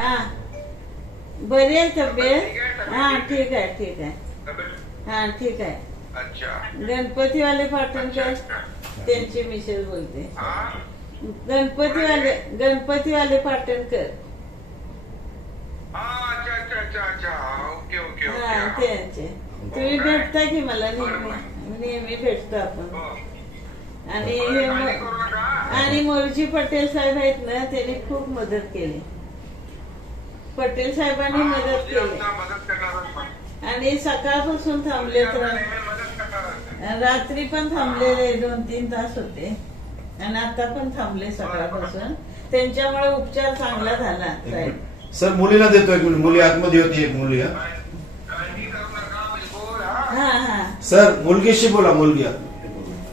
हा. बरी आहे तब्येत? हा ठीक आहे ठीक आहे. हा ठीक आहे. अच्छा. गणपतीवाले पाटणकर. त्यांची मिसेस बोलते. हा? गणपतीवाले गणपतीवाले पाटणकर हा. त्यांचे तुम्ही भेटता की मला नेहमी? नेहमी भेटतो आपण. हो. आणि. आणि मोर्जी पटेल साहेब आहेत ना त्यांनी खूप मदत केली. पटेल साहेबांनी मदत केली. आणि सकाळपासून थांबले तर. रात्री पण थांबलेले दोन तीन तास होते. आणि आता पण थांबले सकाळपासून. त्यांच्यामुळे उपचार चांगला झाला साहेब. सर मुलीला देतो एक मिनिट. मुली आतमध्ये होती एक मुलगी हा. हा. हा. हा सर मुलगीशी बोला मुलगी.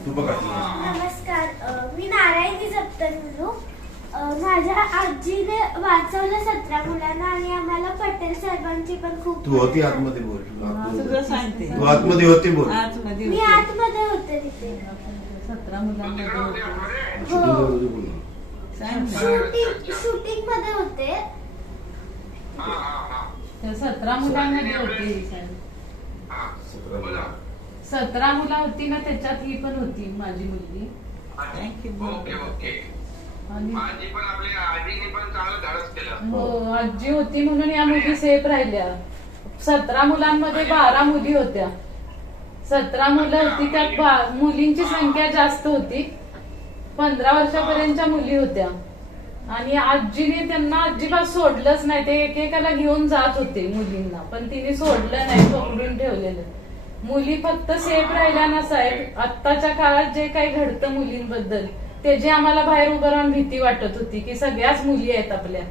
तू बघा नमस्कार. मी नारायणी सप्तगुरु अ, माझ्या आजीने वाचवलं सतरा मुलांना आणि आम्हाला पटेल साहेबांची पण खूप तू होती. आतमध्ये बोल तुला आतमध्ये बोल. सांगते तू आतमध्ये होती बोल आतमध्ये मी होते. आतमध्ये होते तिथे सतरा तू मुलांमध्ये होती होते. आतमध्ये? शूटिंग करत होती बोल. सांग ना. शूटिंग शूटिंगमध्ये होते हा, हा, हा. त्या सतरा मुलांमध्ये होती हा. बोला. सतरा मुलं होती ना त्याच्यात ही पण होती माझी मुलगी you. ओके ओके आजी पण आपली आजीने पण चांगलं धाडस केलं. हो आजी होती म्हणून या मुली सेफ राहिल्या. सतरा मुलांमध्ये बारा मुली होत्या. सतरा मुलं होती त्यात मुलींची संख्या जास्त होती. पंधरा वर्षापर्यंतच्या मुली होत्या. आणि आजीने त्यांना अजिबात सोडलंच नाही. ते एकेकाला घेऊन जात होते मुलींना. पण तिने सोडलं नाही पकडून ठेवलेलं. मुली फक्त सेफ राहिल्या ना साहेब? आत्ताच्या काळात जे काही घडतं मुलींबद्दल त्याची आम्हाला बाहेर उभं राहून भीती वाटत होती की सगळ्याच मुली आहेत आपल्या.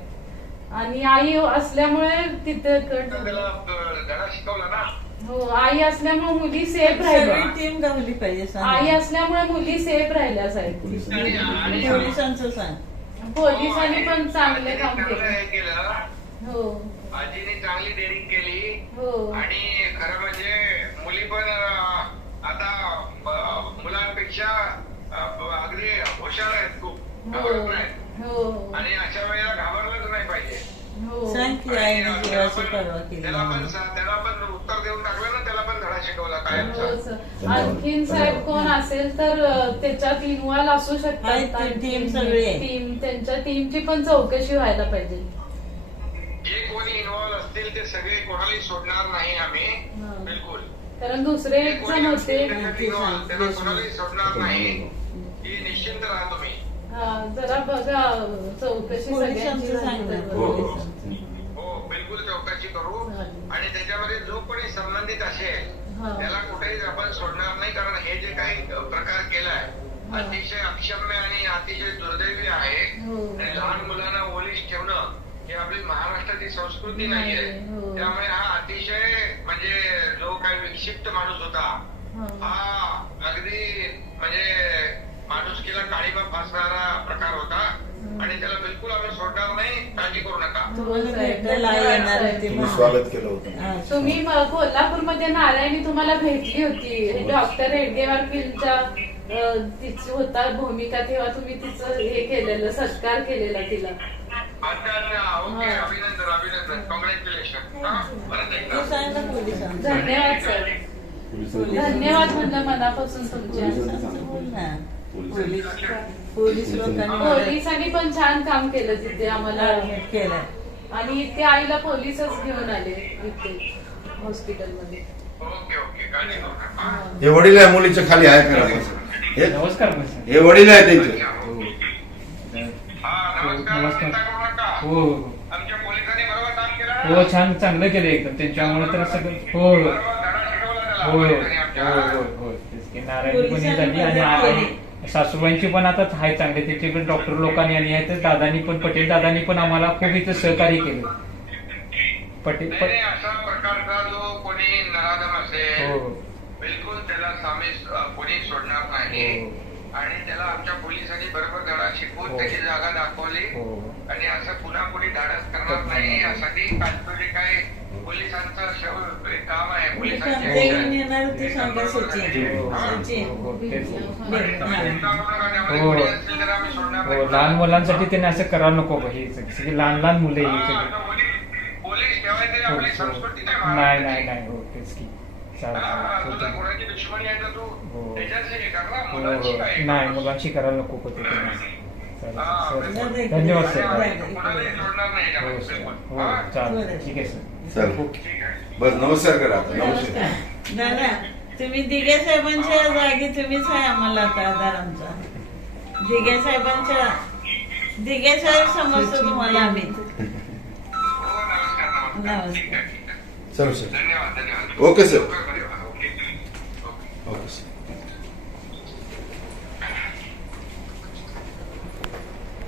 आणि आई असल्यामुळे तिथे हो आई असल्यामुळे मुली सेफ राहिल्या. टीम गवली पाहिजे. आई असल्यामुळे मुली सेफ राहिल्या साहेब. पोलिसांचं सांग. पोलिसांनी पण चांगले काम हे केलं. हो. आजीने चांगली डेअरिंग केली. हो. आणि खरं म्हणजे मुली पण अं, आता अं, मुलांपेक्षा अं, अगदी हुशार आहेत खूप हो घाबरत नाहीत. हो आणि अशा वेळेला घाबरलंच नाही पाहिजे हो सांग की आणि आईने त्याला पण- परवा केली त्याला पण सा- त्याला पण उत्तर देऊन टाकलं ना त्याला पण धडा शिकवला हो, कायमचा. आणखीन साहेब कोण असेल तर अ, त्याच्यात इन्व्हॉल्व असू आहेत शकतात ते team सगळे. टीम त्यांच्या टीमची पण चौकशी व्हायला पाहिजे. जे कोणी इन्व्हॉल्व असतील ते सगळे कोणालाही सोडणार नाही आम्ही. हा. बिलकुल. कारण दुसरे जे एक कोणी जण असतील होते त्याच्यात ते involve, सांग, त्यांना तेच कोणालाही सोडणार नाही. की निश्चिंत राहा तुम्ही. हा, जरा बघा चौकशी सगळ्यांची झाली सांगतात. तर. बरं. पोलिसांचं. हो करू चालेल. आणि त्याच्यामध्ये जो कोणी संबंधित असेल हा. त्याला कुठेही आपण सोडणार नाही कारण हे जे काही प्रकार केलाय हा. अतिशय अक्षम्य आणि अतिशय दुर्दैवी आहे हो. आणि लहान मुलांना ओलीस ठेवणं ही आपली महाराष्ट्राची संस्कृती नाही, नाहीये हो. त्यामुळे हा अतिशय म्हणजे जो काही विक्षिप्त माणूस होता हा. हा अगदी म्हणजे माणुसकीला काळीमा फासणारा प्रकार होता आणि त्याला बिलकुल आम्ही सोडणार नाही काळजी भेटायला येणार. होते तुम्ही स्वागत केलं होतं. हा. तुम्ही कोल्हापूरमध्ये नारायणी तुम्हाला भेटली होती. डॉक्टर हेडगेवार फिल्मच्या अ, तिची होता भूमिका तेव्हा तुम्ही तिचं हे केलेलं सत्कार केलेला तिला. अच्छा अच्छा ओके हा. अभिनंदन अभिनंदन. कॉंग्रॅच्युलेशन परत ते एकदा सांग ना पोलिसांचं धन्यवाद सर. धन्यवाद म्हणलं मनापासून तुमच्या. पोलिसांचं बोल ना. पोलीस पोलीस लोकांनी पोलिसांनी पण छान काम केलं तिथे आम्हाला. केलं आणि इथे आईला पोलीसच घेऊन आले इथे हॉस्पिटलमध्ये. हे. वडील आहे मुलीच्या खाली आहे करा हे? नमस्कार सर हे वडील आहे त्यांचे. हा नमस्कार हो हो आमच्या पोलिसांनी बरोबर काम केलं? हो छान चांगलं केलं एकदम. त्यांच्यामुळे तर असं हो हो. हो हो. हो हो. तेच की नारायणी पण हे झाली आणि सासूबाईंची पण आता आहे चांगले. तिथे पण डॉक्टर लोकांनी आणि आहेत. दादानी पण पटेल दादानी पण आम्हाला खूप इथं सहकार्य केलं. पटेल नाही, प- नाही, अशा प्रकारचा जो कोणी नराधम असेल हो. बिलकुल त्याला सामी कोणी सोडणार नाही. हो. आणि त्याला आमच्या पोलिसांनी बरोबर धडा शिकवून हो. त्याची जागा दाखवली. हो. आणि असं पुन्हा कोणी धाडस करणार नाही यासाठी काय? पोलिसांचं काम आहे हो, सचिन हो, हो, हो. लहान मुलांसाठी त्यांनी असं करायला नको हे सगळी. लहान लहान मुलं हा, ही सगळी. हे नाही नाही. नाही नाही हो तेच की. नाही मुलांशी करायला नको होते धन्यवाद. सर. हो. हो हा? चालेल. ठीक आहे सर. नमस्कार करा नमस्कार. दादा तुम्ही दिघे साहेबांच्या जागी तुम्हीच आहे आम्हाला आता आधार आमचा. दिघे साहेबांच्या दिघे साहेब समजतो तुम्हाला आम्ही. हो नमस्कार. चलो सर. धन्यवाद धन्यवाद ओके, सर.